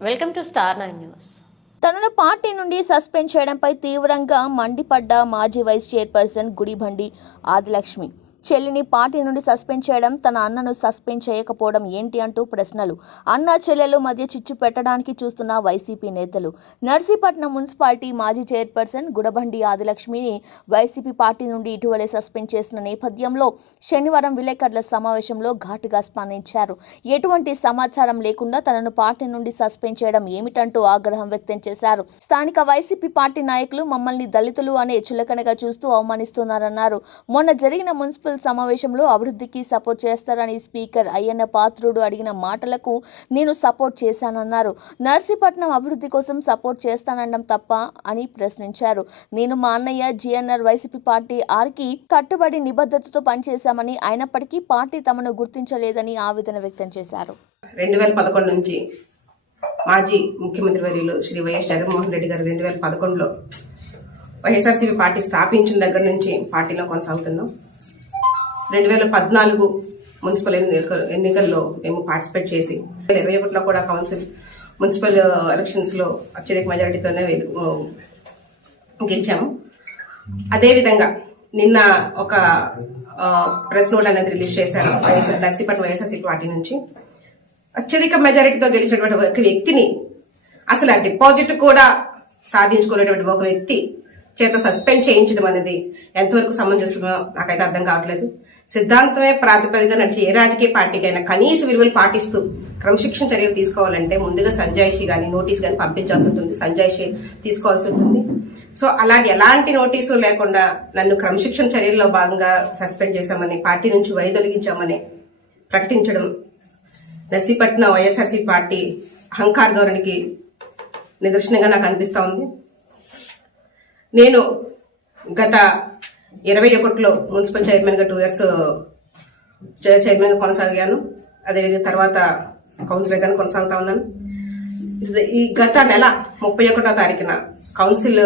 Welcome to star nine news తనను party నుండి suspend చేయడంపై తీవ్రంగా మండిపడ్డ మాజీ వైస్ చైర్పర్సన్ గుడిబండి ఆదిలక్ష్మి. చెల్లిని పార్టీ నుండి సస్పెండ్ చేయడం తన అన్నను సస్పెండ్ చేయకపోవడం ఏంటి అంటూ ప్రశ్నలు. అన్న చెల్లెలు మధ్య చిచ్చు పెట్టడానికి చూస్తున్న వైసీపీ నేతలు. నర్సీపట్నం మున్సిపాలిటీ మాజీ చైర్పర్సన్ గుడబండి ఆదిలక్ష్మిని వైసీపీ పార్టీ నుండి ఇటీవలే సస్పెండ్ చేసిన నేపథ్యంలో శనివారం విలేకరుల సమావేశంలో ఘాటుగా స్పందించారు. ఎటువంటి సమాచారం లేకుండా తనను పార్టీ నుండి సస్పెండ్ చేయడం ఏమిటంటూ ఆగ్రహం వ్యక్తం చేశారు. స్థానిక వైసీపీ పార్టీ నాయకులు మమ్మల్ని దళితులు అనే చులకనగా చూస్తూ అవమానిస్తున్నారన్నారు. మొన్న జరిగిన మున్సిపల్ సమావేశంలో అభివృద్ధికి సపోర్ట్ చేస్తారని స్పీకర్ అయ్యన్న పాత్రుడు అడిగిన మాటలకు నేను సపోర్ట్ చేశానన్నారు. నర్సీపట్నం అభివృద్ధి కోసం సపోర్ట్ చేస్తానడం తప్ప అని ప్రశ్నించారు. నేను మా అన్నయ్య జిఎన్ఆర్ వైసీపీ పార్టీ ఆర్కి కట్టుబడి నిబద్ధతతో పనిచేశామని అయినప్పటికీ పార్టీ తమను గుర్తించలేదని ఆవేదన వ్యక్తం చేశారు. రెండు వేల పదకొండు నుంచి మాజీ ముఖ్యమంత్రి వర్యులు శ్రీ వైఎస్ జగన్మోహన్ రెడ్డి గారు రెండు వేల పదకొండులో వైఎస్ఆర్సీపీ పార్టీ స్థాపించిన దగ్గర నుంచి పార్టీలో కొనసాగుతున్నాం. రెండు వేల పద్నాలుగు మున్సిపల్ ఎన్నికల్లో మేము పార్టిసిపేట్ చేసి ఇరవై ఒకటిలో కూడా కౌన్సిల్ మున్సిపల్ uh, ఎలక్షన్స్లో అత్యధిక మెజారిటీతోనే గెలిచాము. అదేవిధంగా నిన్న ఒక ప్రెస్ నోట్ అనేది రిలీజ్ చేశారు వైఎస్ఆర్ నర్సీపట్నం వైఎస్ఆర్సీ పార్టీ నుంచి. అత్యధిక మెజారిటీతో గెలిచినటువంటి ఒక వ్యక్తిని అసలు ఆ డిపాజిట్ కూడా సాధించుకునేటువంటి ఒక వ్యక్తి చేత సస్పెండ్ చేయించడం అనేది ఎంతవరకు సమంజసమో నాకైతే అర్థం కావట్లేదు. సిద్ధాంతమే ప్రాతిపదిక నడిచి ఏ రాజకీయ పార్టీకైనా కనీస విలువలు పాటిస్తూ క్రమశిక్షణ చర్యలు తీసుకోవాలంటే ముందుగా సంజాయిషి కానీ నోటీస్ కానీ పంపించాల్సి ఉంటుంది. సంజాయిషి తీసుకోవాల్సి ఉంటుంది. సో అలాంటి ఎలాంటి నోటీసు లేకుండా నన్ను క్రమశిక్షణ చర్యల్లో భాగంగా సస్పెండ్ చేశామని పార్టీ నుంచి వైదొలిగించామని ప్రకటించడం నర్సీపట్నం వైఎస్ఆర్సీ పార్టీ అహంకార ధోరణికి నిదర్శనంగా నాకు అనిపిస్తూ ఉంది. నేను గత ఇరవై ఒకటిలో మున్సిపల్ చైర్మన్గా టూ ఇయర్స్ చైర్మన్గా కొనసాగాను. అదేవిధంగా తర్వాత కౌన్సిలర్గా కొనసాగుతా ఉన్నాను. ఈ గత నెల ముప్పై ఒకటో తారీఖున కౌన్సిల్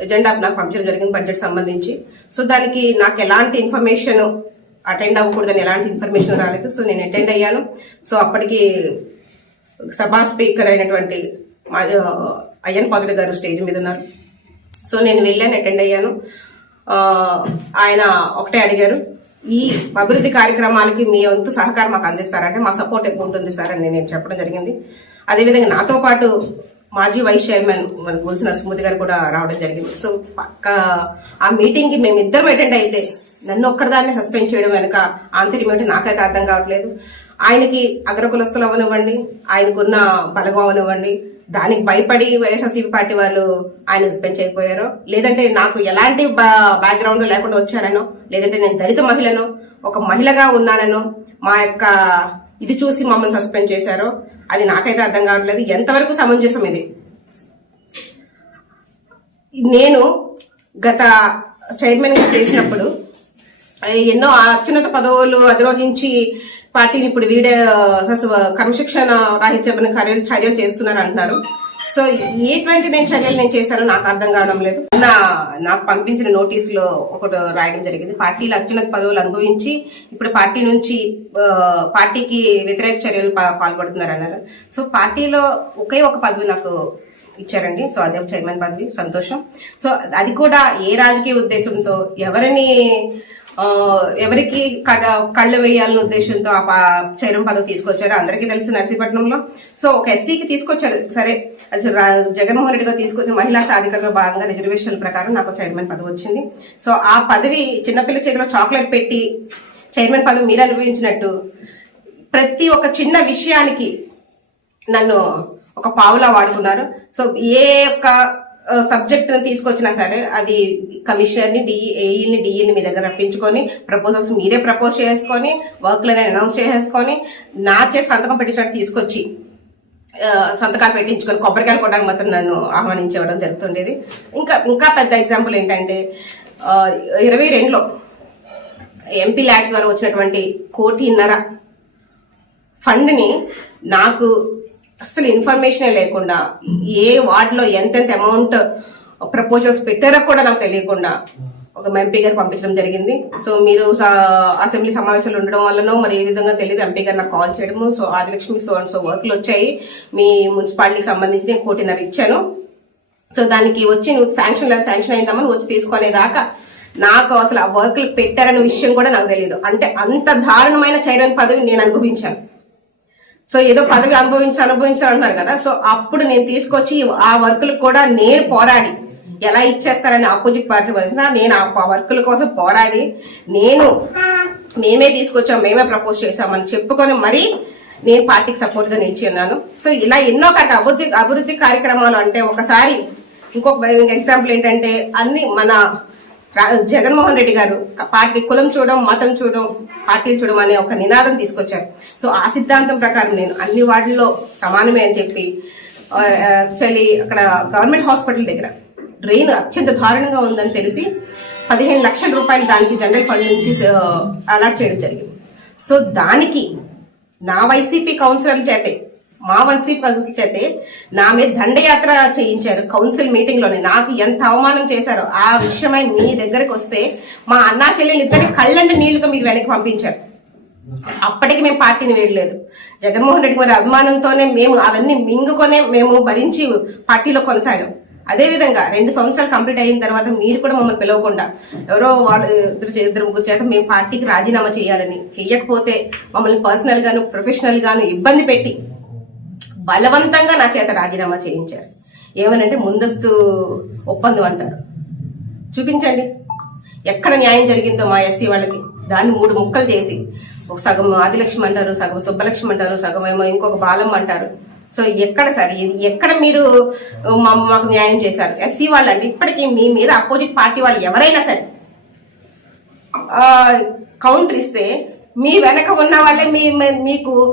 ఎజెండా నాకు పంపించడం జరిగింది బడ్జెట్ సంబంధించి. సో దానికి నాకు ఎలాంటి ఇన్ఫర్మేషన్ అటెండ్ అవ్వకూడదని ఎలాంటి ఇన్ఫర్మేషన్ రాలేదు. సో నేను అటెండ్ అయ్యాను. సో అప్పటికి సభా స్పీకర్ అయినటువంటి మా- అయ్యన్ పాదుడు గారు స్టేజ్ మీద ఉన్నారు. సో నేను వెళ్ళాను అటెండ్ అయ్యాను. ఆయన ఒకటే అడిగారు ఈ అభివృద్ధి కార్యక్రమాలకి మీ వంతు సహకారం మాకు అందిస్తారంటే మా సపోర్ట్ ఎక్కువ ఉంటుంది సార్ అని నేను చెప్పడం జరిగింది. అదేవిధంగా నాతో పాటు మాజీ వైస్ చైర్మన్ మన గొలుసు సుమతి గారు కూడా రావడం జరిగింది. సో పక్క ఆ మీటింగ్కి మేమిద్దరం మేము ఇద్దరం అటెండ్ అయితే నన్ను ఒక్కరిదాన్ని సస్పెండ్ చేయడం వెనుక ఆంతర్యం ఏమిటి నాకైతే అర్థం కావట్లేదు. ఆయనకి అగ్రకులస్తులు అవనివ్వండి ఆయనకున్న బలగం అవనివ్వండి దానికి భయపడి వైఎస్ఆర్సీపీ పార్టీ వాళ్ళు ఆయన సస్పెండ్ చేయకపోయారో లేదంటే నాకు ఎలాంటి బ్యాక్గ్రౌండ్ లేకుండా వచ్చానో లేదంటే నేను దళిత మహిళను ఒక మహిళగా ఉన్నానో మా యొక్క ఇది చూసి మమ్మల్ని సస్పెండ్ చేశారో అది నాకైతే అర్థం కావట్లేదు. ఎంతవరకు సమంజసం ఇది? నేను గత చైర్మన్గా చేసినప్పుడు ఎన్నో అత్యున్నత పదవులు అధిరోహించి పార్టీని ఇప్పుడు వీడే క్రమశిక్షణ రాహిత్యమైన చర్యలు చర్యలు చేస్తున్నారు అంటున్నారు సో ఎటువంటి నేను చర్యలు నేను చేశానో నాకు అర్థం కావడం లేదు. నా నాకు పంపించిన నోటీసులో ఒకటి రాయడం జరిగింది. పార్టీలో అత్యున్నత పదవులు అనుభవించి ఇప్పుడు పార్టీ నుంచి పార్టీకి వ్యతిరేక చర్యలు పాల్పడుతున్నారు అన్నారు సో పార్టీలో ఒకే ఒక పదవి నాకు ఇచ్చారండి. సో అదే చైర్మన్ పదవి. సంతోషం. సో అది కూడా ఏ రాజకీయ ఉద్దేశంతో ఎవరిని ఎవరికి కళ్ళ కళ్ళు వేయాలనే ఉద్దేశంతో ఆ పా- చైర్మన్ పదవి తీసుకొచ్చారు అందరికీ తెలుసు నర్సీపట్నంలో. సో ఒక ఎస్సీకి తీసుకొచ్చారు. సరే అసలు జగన్మోహన్ రెడ్డి గారు తీసుకొచ్చిన మహిళా సాధికారలో భాగంగా రిజర్వేషన్ల ప్రకారం నాకు చైర్మన్ పదవి వచ్చింది. సో ఆ పదవి చిన్నపిల్ల చేతిలో చాక్లెట్ పెట్టి చైర్మన్ పదవి మీరు అనుభవించినట్టు ప్రతి ఒక్క చిన్న విషయానికి నన్ను ఒక పావులా వాడుకున్నారు. సో ఏ ఒక్క సబ్జెక్ట్ తీసుకొచ్చినా సరే అది కమిషనర్ని డిఈ ఏఈని డిఈని మీ దగ్గర రప్పించుకొని ప్రపోజల్స్ మీరే ప్రపోజ్ చేసుకొని వర్క్లని అనౌన్స్ చేసేసుకొని నా చేతి సంతకం పెట్టించినట్టు తీసుకొచ్చి సంతకాలు పెట్టించుకొని కొబ్బరికాయలు కొట్టడానికి మాత్రం నన్ను ఆహ్వానించేవడం జరుగుతుండేది. ఇంకా ఇంకా పెద్ద ఎగ్జాంపుల్ ఏంటంటే ఇరవై రెండులో ఎంపీ ల్యాడ్స్ ద్వారా వచ్చినటువంటి కోటిన్నర ఫండ్ని నాకు అసలు ఇన్ఫర్మేషన్ లేకుండా ఏ వార్డులో ఎంతెంత అమౌంట్ ప్రపోజల్స్ పెట్టారో కూడా నాకు తెలియకుండా ఒక ఎంపీ గారు పంపించడం జరిగింది. సో మీరు అసెంబ్లీ సమావేశాలు ఉండడం వల్లనో మరి ఏ విధంగా తెలియదు. ఎంపీ గారు నాకు కాల్ చేయడము. So Adilakshmi so and so వర్క్లు వచ్చాయి. మీ మున్సిపాలిటీకి సంబంధించి నేను కోటిన్నర ఇచ్చాను. సో దానికి వచ్చి నువ్వు శాంక్షన్ లేదా శాంక్షన్ అయిందామని వచ్చి తీసుకునేదాకా నాకు అసలు ఆ వర్క్లు పెట్టారనే విషయం కూడా నాకు తెలియదు అంటే అంత దారుణమైన చైర్మన్ పదవి నేను అనుభవించాను. సో ఏదో పదవి అనుభవించి అనుభవించాలి అంటున్నారు కదా. సో అప్పుడు నేను తీసుకొచ్చి ఆ వర్కులు కూడా నేను పోరాడి ఎలా ఇచ్చేస్తారని ఆపోజిట్ పార్టీ వచ్చినా నేను ఆ వర్కుల కోసం పోరాడి నేను మేమే తీసుకొచ్చాం మేమే ప్రపోజ్ చేశామని చెప్పుకొని మరీ నేను పార్టీకి సపోర్ట్గా నిలిచి ఉన్నాను. సో ఇలా ఎన్నో కాక అభివృద్ధి అభివృద్ధి కార్యక్రమాలు అంటే ఒకసారి ఇంకొక ఎగ్జాంపుల్ ఏంటంటే అన్ని మన జగన్మోహన్ రెడ్డి గారు పార్టీ కులం చూడడం మతం చూడడం పార్టీలు చూడడం అనే ఒక నినాదం తీసుకొచ్చారు. సో ఆ సిద్ధాంతం ప్రకారం నేను అన్ని వాటిల్లో సమానమే అని చెప్పి యాక్చువల్లీ అక్కడ గవర్నమెంట్ హాస్పిటల్ దగ్గర. డ్రెయిన్ అత్యంత దారుణంగా ఉందని తెలిసి పదిహేను లక్షల రూపాయలు దానికి జనరల్ ఫండ్ నుంచి అలాట్ చేయడం జరిగింది. సో దానికి నా వైసీపీ కౌన్సిలర్ చేతే మా వైసీపీ కౌన్సిలర్ చేతే నా మీద దండయాత్ర చేయించారు కౌన్సిల్ మీటింగ్లోనే. నాకు ఎంత అవమానం చేశారో. ఆ విషయమై మీ దగ్గరకు వస్తే మా అన్నా చెల్లెలు ఇద్దరి కళ్ళంటి నీళ్ళతో మీకు వెనక్కి పంపించారు. అప్పటికి మేము పార్టీని వేయలేదు జగన్మోహన్ రెడ్డి మరి అభిమానంతోనే మేము అవన్నీ మింగుకొనే మేము భరించి పార్టీలో కొనసాగాం. అదే విధంగా రెండు సంవత్సరాలు కంప్లీట్ అయిన తర్వాత మీరు కూడా మమ్మల్ని పిలవకుండా ఎవరో వాళ్ళు ఇద్దరు ఇద్దరు ముగ్గురు చేత మేము పార్టీకి రాజీనామా చేయాలని చెయ్యకపోతే మమ్మల్ని పర్సనల్ గాను ప్రొఫెషనల్ గాను ఇబ్బంది పెట్టి బలవంతంగా నా చేత రాజీనామా చేయించారు. ఏమనంటే ముందస్తు ఒప్పందం అంటారు. చూపించండి. ఎక్కడ న్యాయం జరిగిందో మా ఎస్సీ వాళ్ళకి. దాన్ని మూడు ముక్కలు చేసి ఒక సగం ఆదిలక్ష్మి అంటారు సగం సుబ్బలక్ష్మి అంటారు సగం ఏమో ఇంకొక బాలమ్మ అంటారు. సో ఎక్కడ సరే ఇది ఎక్కడ మీరు మా- మాకు న్యాయం చేశారు? ఎస్సీ వాళ్ళు అంటే ఇప్పటికీ మీ మీద అపోజిట్ పార్టీ వాళ్ళు ఎవరైనా సరే కౌంటర్ ఇస్తే మీ వెనక ఉన్న వాళ్ళే మీ మీకు